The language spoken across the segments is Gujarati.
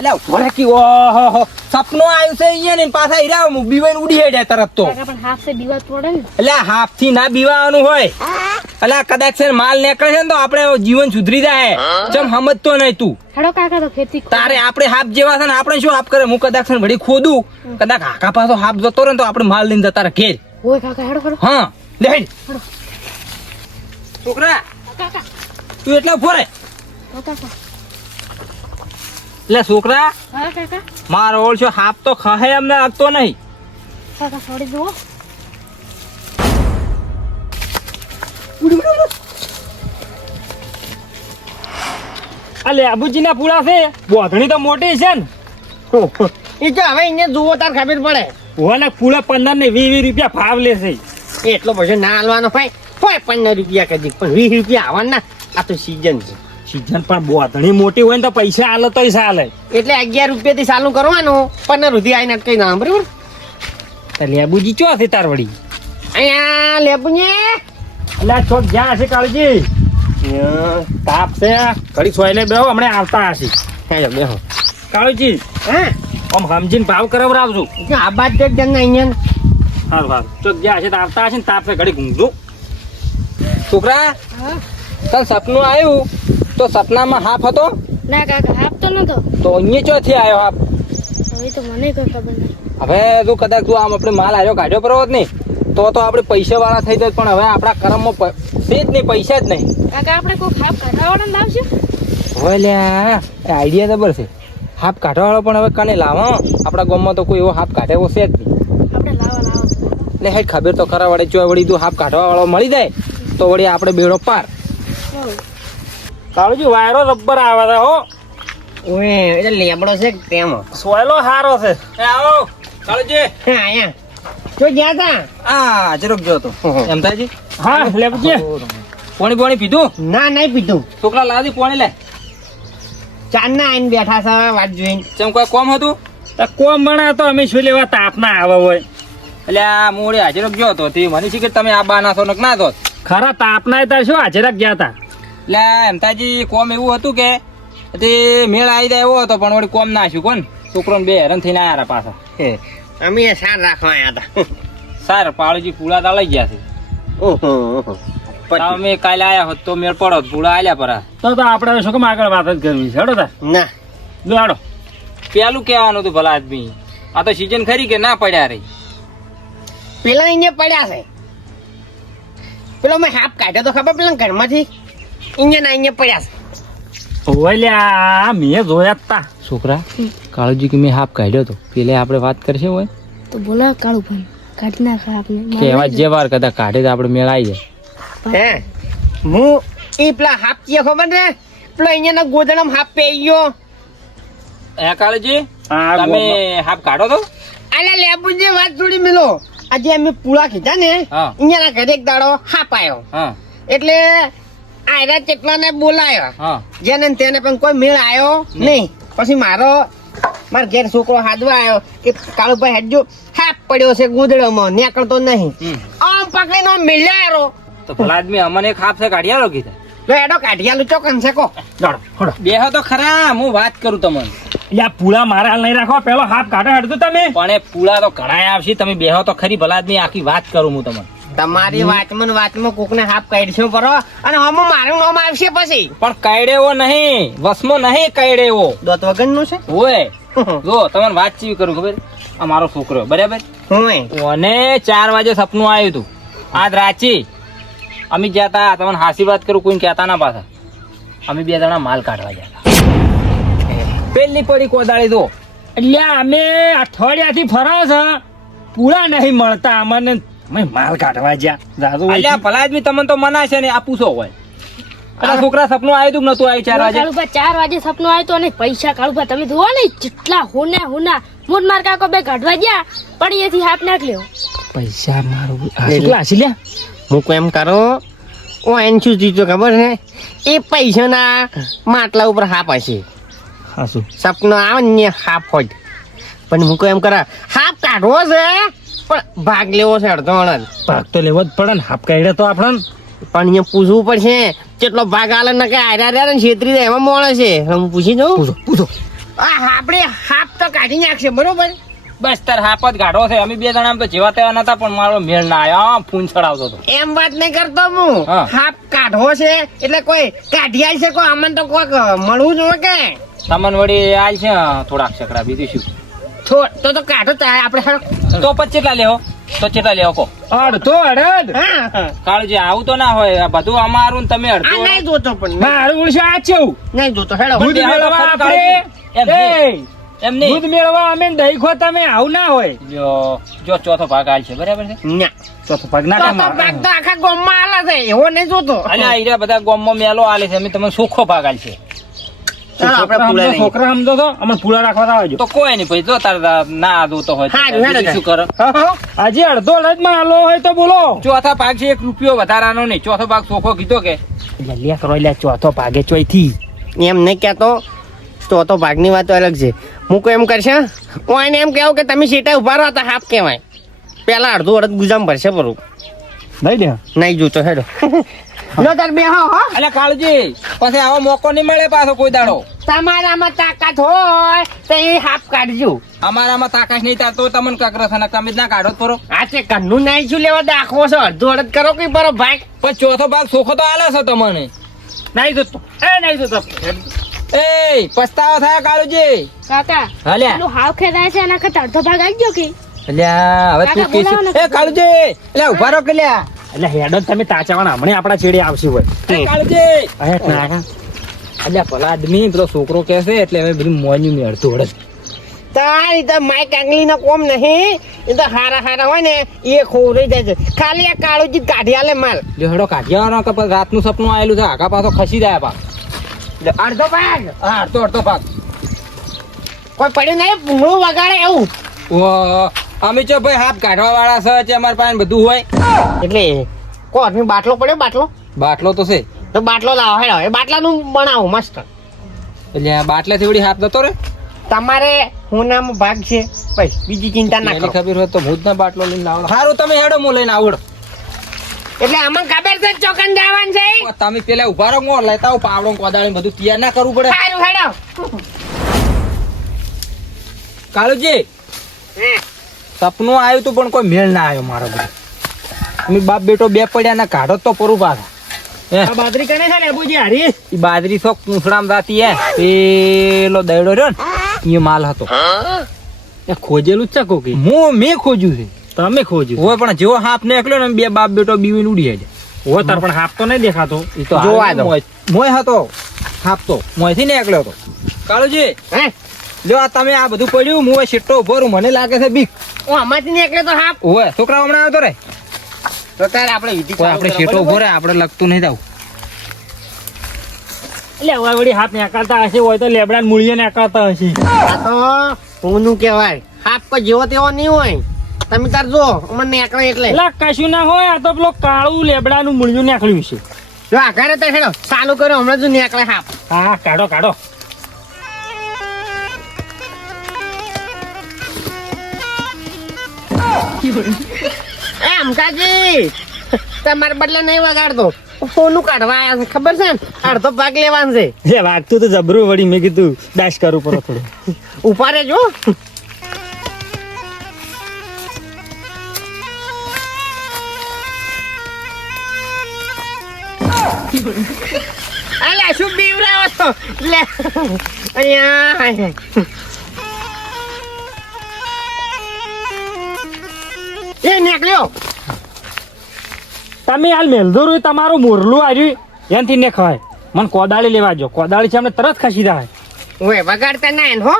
અલ્યા ઉભો કી ઓહો સપનો આવ્યું છે અહીંયા ને પાછા હીરા બીવાઈને ઉડી હેડ્યા તરત તો કાકા પણ હાફ સે બીવા તોડે ને અલ્યા હાફ થી ના બીવાનું હોય અલ્યા કદાચ છે માલ નીકળે છે ને તો આપણે જીવન સુધરી જાય ચમ સમજતો નહીં તું હેડો કાકા તો ખેતી તારે આપણે હાફ જેવા છે ને આપણે શું હાફ કરે હું કદાચ છે ને વળી ખોદું કદાચ હાકા પાછો હાફ જતો રહે ને તો આપણે માલ લઈને જતા રહે ઘેર ઓય કાકા હેડો હેડો હા લે છોકરા કાકા તું એટલે ઉભો રે કાકા એટલે છોકરા હા કાકા મારો ઓળશો હાફ તો ખહે અમને લાગતો નહીં કાકા છોડી દો અલે આબુજી ના પૂળા છે બોધણી તો મોટી છે ને એ તો હવે અહીંયા જુઓ તાર ખબર પડે ઓલા પૂળા 15 ને 20 રૂપિયા ભાવ લે છે એટલો પછી ના હાલવાનો ભાઈ હોય 15 રૂપિયા કદી પણ 20 રૂપિયા આવવાના આ તો સીઝન છે સીઝન પણ બોધણી મોટી હોય ને તો પૈસા આલે તોય ચાલે એટલે 11 રૂપિયા થી ચાલુ કરવાનું 15 સુધી આવીને કઈ ના બરાબર તો લેબુજી ચો છે તાર વળી અહીંયા લેબુને અલ્યા છોક જ્યાં હશે કાળજી તાપ છે ઘડી સોયલે બેહો હમણાં આવતા હશે હા બેહો કાળજી હા આમ સમજીને ભાવ કરાવરાવજો આ બાદ જ જંગ અહીંયા હારું હારું ચોક જ્યાં હશે તો આવતા હશે ને તાપ છે ઘડી ઘૂમજો છોકરા હા તાર સપનું આવ્યું તો સપનામાં હાફ હતો ના કાકા હાફ તો નતો તો અહીંયા ચોથી આવ્યો હાફ હવે તો મને કોઈ ખબર નહીં હવે જો કદાચ તું આમ આપણે માલ આવ્યો કાઢ્યો પરવો જ નહીં તો આપણે પૈસા વાળા થઈ જાય પણ હવે આપણા કરમમાં છે જ નહીં પૈસા જ નહીં કાકા આપણે કોઈ હાફ કાઢવાવાળા લાવશું હવે લ્યા આઈડિયા જબર છે હાફ કાઢવાવાળો પણ હવે કને લાવો આપણા ગામમાં તો કોઈ એવો હાફ કાઢે એવો છે જ નહીં આપણે લાવો એટલે હેડ ખબર તો ખરા વડે જો વળી તું હાફ કાઢવાવાળો મળી જાય તો વળી આપણે બેડો પાર કાળુજી વાયરો રબ્બર આવે છે હો ઓએ એટલે લેબડો છે તેમાં સોયલો હારો છે એ આવો કાળુજી હા અહીંયા જો ગયા તા આ જરાક જો તો એમ થાયજી હા લેબજી પાણી પીધું ના નહીં પીધું છોકરા લાદી પાણી લે ચાંદના આઈને બેઠા છે વાત જોઈને ચમ કોઈ કોમ હતું તો કોમ બના તો અમે શું લેવા તાપના આવે હોય એટલે આ મોડે હાજરક ગયો તો તે મને શીખર તમે આ બાના છો ના તો ખરા તાપના તાર શું હાજરક ગયા તા એટલે એમતાજી કોમ એવું હતું કે તે મેળ આવી જાય એવો હતો પણ વળી કોમ નાખ્યું કોણ છોકરોને બે હેરાન થઈને આયા પાછા અમે સાર રાખવા આવ્યા હતા સાર પાળજી પૂળા તા લઈ ગયા છે ઓહો અમે કાલે આયા હોત તો મેળ પડો પૂળા આલ્યા પરા તો આપણે શું કેમ આગળ વાત જ કરવી છે હેડો તા ના હાડો પેલું કહેવાનું હતું ભલા આદમી આ તો સીઝન ખરી કે ના પડ્યા રહી પેલા અહીંયા પડ્યા છે પેલો મેં હાફ કાઢ્યો તો ખબર પેલા ઘરમાંથી અહીંયા ના અહીંયા પડ્યા છે ઓલ્યા મેં જોયા તા છોકરા કાળુજી કે મેં હાફ કાઢ્યો તો પેલે આપણે વાત કરશે હોય તો બોલા કાળુ ભાઈ કાઢી નાખા આપણે કેવા જે વાર કદાચ કાઢે તો આપણે મેળ આવી જાય હે હું એ પેલા હાફ ચીયા ખબર ને પેલો અહીંયાના ગોદડામાં હાફ પે ગયો હે કાળુજી તમે હાફ કાઢો તો અલે લેબુજી વાત થોડી મિલો આજે અમે પૂળા કીધા ને હા. અહીંયાના ઘરે એક દાડો હાફ આવ્યો હા એટલે આયરા ચેટલાને બોલાયો હા જેને ને તેને પણ કોઈ મેળ આવ્યો નહીં પછી મારા ઘેર છોકરો હાદવા આવ્યો કે કાળુભાઈ હેડજો હાફ પડ્યો છે ગોદડામાં નીકળતો નહીં આમ પકડીને આમ મિલ્યારો તો ભલા આદમી અમને એક હાફ છે કાઢી આલો કીધા તો એડો કાઢિયાલું ચોકન છે કો બેહો તો ખરા હું વાત કરું તમને યા પૂળા મારે હાલ નહીં રાખો પેલો હાફ કાઢો હડતું તમે પણ એ પૂળા તો ઘણા આવશે તમે બેહો તો ખરી ભલા આદમી આખી વાત કરું હું તમને તમારી વાતમાં કોકને હાફ કાઢશો પરો અને હમો મારું નામ આવશે પછી પણ કાયડેવો નહીં વસમો નહીં કાયડેવો દોત વગર નું છે હોય જો તમને વાત ચીવી કરું ખબર આ મારો છોકરો બરાબર હું અને 4 વાગે સપનું આવ્યું હતું આજ રાચી અમે ગયા તા તમને હાસી વાત કરું કોઈ કહેતા ના પાછા અમે 2 જણા માલ કાઢવા ગયા પેલી પડી કોદાળી દો એટલે અમે અઠવાડિયાથી ફરાવ છે પૂરા નહીં મળતા અમને માલ કાઢવા ગયા ભલા આદમી તમને તો મનાશે ને આ પૂછો હોય છોકરા સપનું આવ્યું તું નતું આવ્યું 4 વાગે કાળુભા 4 વાગે સપનું આવ્યું તો અને પૈસા કાળુભા તમે જોવો ને જેટલા હોના મોટ માર કાકો બે કાઢવા ગયા પણ એથી હાથ નાખ્યો પૈસા મારું કેટલા હશે લ્યા હું કેમ કરો ઓ એન શું જીતો ખબર છે એ પૈસાના માટલા ઉપર હાફ હશે હાસુ સપનો આવે ને હાફ હોય પણ હું એમ કરા હાફ કાઢવો છે પણ ભાગ લેવો છે અડધો અડધ ભાગ તો લેવો જ પડે ને હાફ કાઢે તો આપણને પણ અહીંયા પૂછવું પડશે કેટલો ભાગ આલે ને કે આર્યા રહ્યા ને છેતરી જાય એમાં મોણે છે હું પૂછી દઉં પૂછો આ આપણે હાફ તો કાઢી નાખશે બરોબર. બસ તાર હાપ જ ગાઢો છે. અમે બે જણા આમ તો જેવા તેવા નતા, પણ મારો મેળ ના આવ્યો. આમ ફૂન ચડાવતો હતો. એમ વાત નહીં કરતો હું. હા. હાફ કાઢવો છે એટલે કોઈ કાઢી આવી છે કોઈ અમને તો કોઈક મળવું જોઈએ કે તમને વળી આલ છે થોડાક છકડા, બીજું શું? તો કાઢો તો આપણે હેડો. તો પછી કેટલા લેવો? તો કેટલા લેવો કો? અડધો અડધ હા કાળજી આવું તો ના હોય. આ બધું અમારું ને તમે આ અડધો નહીં જોતો પણ મારું ઉલશે આ છેવું નહીં જોતો હેડો. દૂધ બે હાલો મેળવા ખરું આપણે એમ નહીં. એમ નહીં. દૂધ મેળવા અમે દહીં ખો તમે આવું ના હોય જો ચોથો ભાગ આલ છે, બરાબર છે? ના ચોથો ભાગ ના તો કામ તો ભાગ તો આખા ગામમાં આલે છે એવો નહીં જોતો. અને આ હીરા બધા ગામમાં મેલો આલે છે. અમે તમને સુખો ભાગ આલ છે. ચાલો આપણે પૂળા લઈએ. છોકરા સમજો તો અમે પૂળા રાખવા આવજો તો કોઈ નહીં ભાઈ, જો તાર ના જોતો હોય તો હા, બીજું હેડો શું કરે? આજે અડધો અડધ માં આલો હોય તો બોલો ચોથા ભાગ છે, 1 રૂપિયો વધારાનો નહીં. ચોથો ભાગ સોખો કીધો કે લે કરો લે ચોથો ભાગે ચોઈ થી એમ નહીં કહેતો. ચોથો ભાગની વાત અલગ છે. હું કોઈ એમ કરશે હું એમ કહેવું કે તમે સીટા ઉભા રહો તો હાફ કહેવાય. પેલા અડધું અડધ ગુજામ ભરશે પરું નહીં દે નહીં જોતો હેડો. લો તાર બે હો અલે કાળજી, પછી આવો મોકો નહીં મળે પાછો કોઈ દાડો. તમારામાં તાકાત હોય તો એ હાફ કાઢજો. અમારામાં તાકાત નહીં તાર તો તમને કાકરો છે ને તમે જ ના કાઢો જ પરો. આ છે કન્નું નહીં શું લેવા દાખવો છો અડધું અડધ કરો કે બરો ભાઈ. પણ ચોથો ભાગ સોખો તો આલે છે તમને. નહીં જોતો નહીં જોતો એ પસ્તાવો થાય કાળુજી. કાકા હાલ્યા પેલું હાવ ખેદાય છે એના કરતા અડધો ભાગ આપજો કે અલ્યા હવે તું કાકા, બોલાવો ને. કે એ કાળુજી, એટલે ઉભા રહો કે લ્યા. એટલે હેડો તમે તાચાવાના હમણાં આપણા ચેડે આવશે હોય એ કાળુજી, અહીંયા અલ્યા ભલા આદમી પેલો છોકરો કહે છે એટલે હવે બધું મોન્યું મેં અડધું અડધ. તારી તો માઇક આંગલી નો કોમ નહીં. એ તો હારા હારા હોય ને એ ખોરી જાય છે. ખાલી આ કાળુજી કાઢી આલે માલ. લ્યો હેડો કાઢી આવવાનો કે પછી રાતનું સપનું આવેલું છે, આગા પાછો ખસી જાય પા. અડધો ભાગ હા અડધો ભાગ. કોઈ પડ્યું નહીં ભૂંગળું વગાડે એવું. ઓ અમે ચો ભાઈ હાફ કાઢવા વાળા છે, અમારા પાસે બધું હોય. એટલે કોટની બાટલો પડ્યો બાટલો બાટલો તો છે, તો બાટલો લાવો હેડો. એ બાટલાનું બનાવું મસ્ત. એટલે આ બાટલાથી વળી હાથ જતો રે. તમારે હોનામાં ભાગ છે બસ બીજી ચિંતા ના એની કરો. ખબર હોય તો ભૂત ના બાટલો લઈને આવડો. સારું તમે હેડો હું લઈને આવડો. એટલે અમને ખબર છે ચોકન જવાનું છે. તમે પેલા ઉભા રહો, હું લેતા આવું પાવડો કોદાળી બધું તૈયાર ના કરવું પડે. સારું હેડો. કાળુજી સપનું આવ્યું તું પણ કોઈ મેળ ના આવ્યો મારો બધો. અમે બાપ બેટો બે પડ્યા ના કાઢો તો પરું પાછા. આ બાદરી કને છે ને અબુજી હારી ઈ બાજરી શોખ પૂંછડામાં જાતી હે. પેલો દયડો રહ્યો ને એ માલ હતો. એ ખોજેલું જ છે કોકી મેં ખોજ્યું છે. તમે ખોજ્યું હોય પણ જેવો હાફ નીકળ્યો ને બે બાપ બેટો બીવીને ઉડી જાય. હો તાર પણ હાફ તો નહીં દેખાતો ઈ તો જોવા દો. મોય હતો હાફ તો મોયથી નીકળ્યો હતો. કાળુજી હે જો આ તમે આ બધું પડ્યું હું શેટો ઉભો રહું, મને લાગે છે બીક. હું આમાંથી નીકળે તો હાફ. ઓય છોકરા હમણાં આવતો રે. તો તારે આપણે વિધિ કોઈ આપણે શેટો ઉભો રહે, આપણે લગતું નહીં થાવ. એટલે હવે વળી હાથ નીકળતા હશે હોય તો લેબડા મૂળીએ નીકળતા હશે આ તો હોનું કહેવાય. હાફ કોઈ જેવો તેવો નહીં હોય. તમે તાર જો અમને નીકળે એટલે એટલે કશું ના હોય આ તો પેલો કાળું લેબડાનું મૂળિયું નીકળ્યું છે જો આઘારે તો હેડો ચાલુ કર્યો હમણાં જો નીકળે હાફ. હા કાઢો કાઢો એ અમકાજી તમારે બદલે નહીં વગાડતો. સોનું કાઢવા આવ્યા છે ખબર છે ને અડધો ભાગ લેવાનું છે. એ વાગતું તો જબરું વળી મેં કીધું દાશ કરું પડો થોડું ઉભા રહેજો. અલ્યા શું બીવરાવો છો લે અહીંયા એ નીકળ્યો. તમે હાલ મેલદોરું તમારું મોરલું આવ્યું એનાથી ને ખવાય મને કોદાળી લેવા જો કોદાળી છે અમને તરત ખસી જાય ઓય વગાડતા ના એને હો.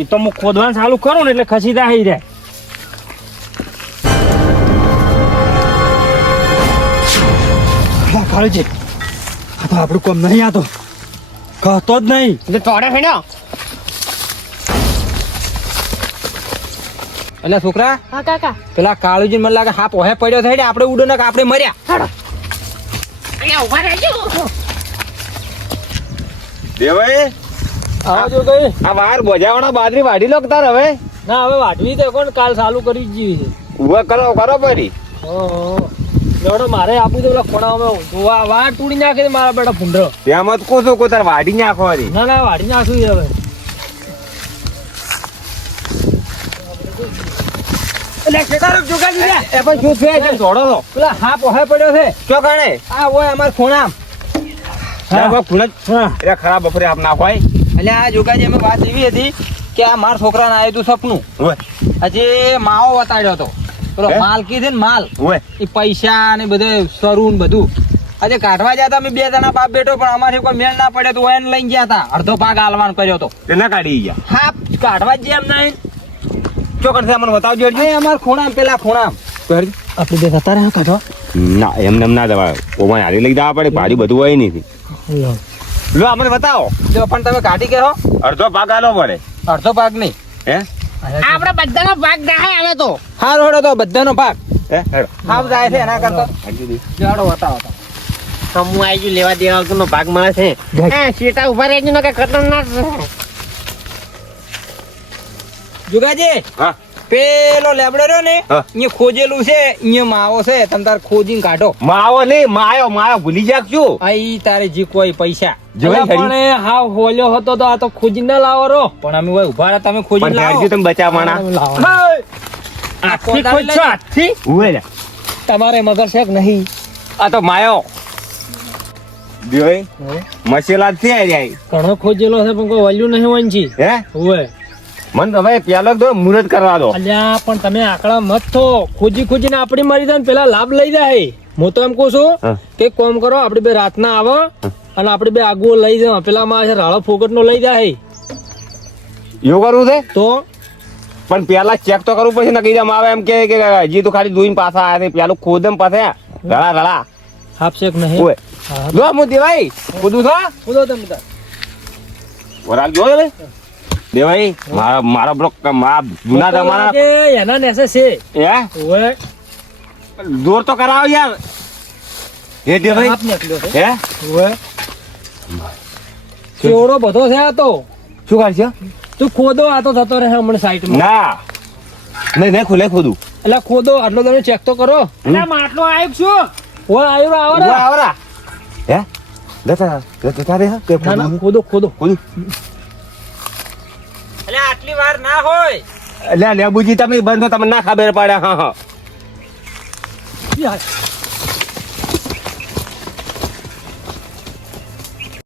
એ તો હું ખોદવાનું ચાલુ કરું ને એટલે ખસી જાય રે કાળજી આ તો આપણું કોમ નહીં આ તો કહતો જ નહીં તો તોડે હેડો. એટલે છોકરા હા કાકા પેલા કાળુજી મને લાગે હાફ ઓહે પડ્યો થાય આપણે ઉડો ને આપણે મર્યા. અહીંયા ઉભા રહેજો. દેવાય આવો જો ગઈ આ વાર બોજાવાળા બાજરી વાઢી લો કે તાર હવે ના હવે વાટવી તો કોણ કાલ ચાલુ કરી જ જીવી ઉભા કરો પડી છે મારે આપું તો પેલા ખોડામાં જોવા વાર તૂડી નાખે મારા બેટા ભૂંડરો ત્યાં મત કો છો કો તાર વાઢી નાખવાની ના ના વાડી નાખું હવે એટલે કેદારો જોગાજી લે. એ પણ શું છે કેમ દોડો છો? પેલા હાપ ઓહે પડ્યો છે શું કારણે? આ ઓય અમાર ખૂણામ. હા, કોઈ ખૂણ જ હા. એટલે ખરાબ બપોરે આપ નાખો હોય. એટલે આ જોગાજી અમે વાત એવી હતી કે આ મારા છોકરાને આવ્યું હતું સપનું. ઓય, હજી માવો વતાડ્યો હતો પેલો હે? માલકી છે ને માલ ઓય. એ પૈસા ને બધે સરું ને બધું આજે કાઢવા ગયા હતા અમે 2 જણા બાપ બેટો પણ અમારે કોઈ મેળ ના પડ્યો તો એને લઈને ગયા હતા અડધો ભાગ આલવાનો કર્યો હતો તે ના કાઢી ગયા. હા કાઢવા જ ગયા એમ નહીં ચોકડ છે મને બતાવજો એટલે. એ અમાર ખૂણામ પેલા ખૂણામ આપણે બે જતા રહ્યા કાઢો. ના એમને ના દવા ઓમાં હારી લઈ જવા પડે ભાડી બધું હોય નહીં લો અમને બતાવો. જો પણ તમે કાઢી ગયા હો અડધો ભાગ આલો પડે અડધો ભાગ નહીં હે આપણે બધાનો ભાગ જાય હવે તો. હારો હેડો તો બધાનો ભાગ હે હેડો. હાવ જાય છે એના કરતા જાડો બતાવો તો. સમૂહ આવી ગયું લેવા દેવા વગરનો ભાગ મળે છે. હા, શેટા ઉભા રહેજો ને કે ખતરનાક છે. જુગાજી હા પેલો લેબડો રહ્યો ને હા. અહીંયા ખોજેલું છે અહીંયા માવો છે તમે તાર ખોજીને કાઢો માવો નહીં માયો માયો ભૂલી જાક છું અહીં તારે જે કોઈ પૈસા જોઈ અલા, પણ ખરી એ હાવ હોલ્યો હતો તો આ તો ખોજી ના લાવો રો. પણ અમે હોય ઉભા રહ્યા તમે ખોજીને પણ લાવો હેરજી તમે બચા માણા હાય. આથી ખોજ છો, આથી? ઉવે લે તમારે મગર છે કે નહીં આ તો માયો જોઈ મસેલા જ છે જાય ઘણો ખોજેલો છે પણ કોઈ વલ્યું નહીં વંચી. હે ઓય. મન તો ભાઈ પેલો દો મુહૂર્ત કરવા દો અલ્યા પણ તમે આંકડા મત થો. ખોજી ખોજીને આપણી મરી જાય ને પેલા લાભ લઈ જાય. હું તો એમ કહું છું હા. કે કોમ કરો આપણે બે રાતના આવો અને આપણે બે આગુ લઈ જાવ પેલા માં રાળો ફોકટ નો લઈ જાય એવું કરવું છે તો પણ પેલા ચેક તો કરવું પડશે ને કઈ આવે એમ કે હજી તો ખાલી દોઈને પાછા આયા છે પેલું ખોદમ પાસે રળા રળા આપશે કે નહીં? ઓય હા. જો હું દેવાઈ ખોદું છો બોલો તમે તાર. વરાગ જો રે દેવાઈ મારા બ્લોક જૂના જમાના કે એના નેસે છે હે ઓય. દોર તો કરાવો યાર હે દેવાઈ હાથ નીકળ્યો છે. હે ઓય. કેવડો બધો છે આ તો. શું કરશે તું ખોદો આ તો થતો રહે હમણાં સાઈડમાં. ના નહીં નહીં ખુલે ખોદું એટલે ખોદો આટલો તમે ચેક તો કરો. માટલો આવ્યો શું? ઓય આવ્યો આવો ને. આવરા હે જતા રે તે ના ના ખોદો ખોદો. ખોદું એટલે આટલી વાર ના હોય એટલે લેબુજી તમે બંધ તમને ના ખબર પડે હા હા યાર.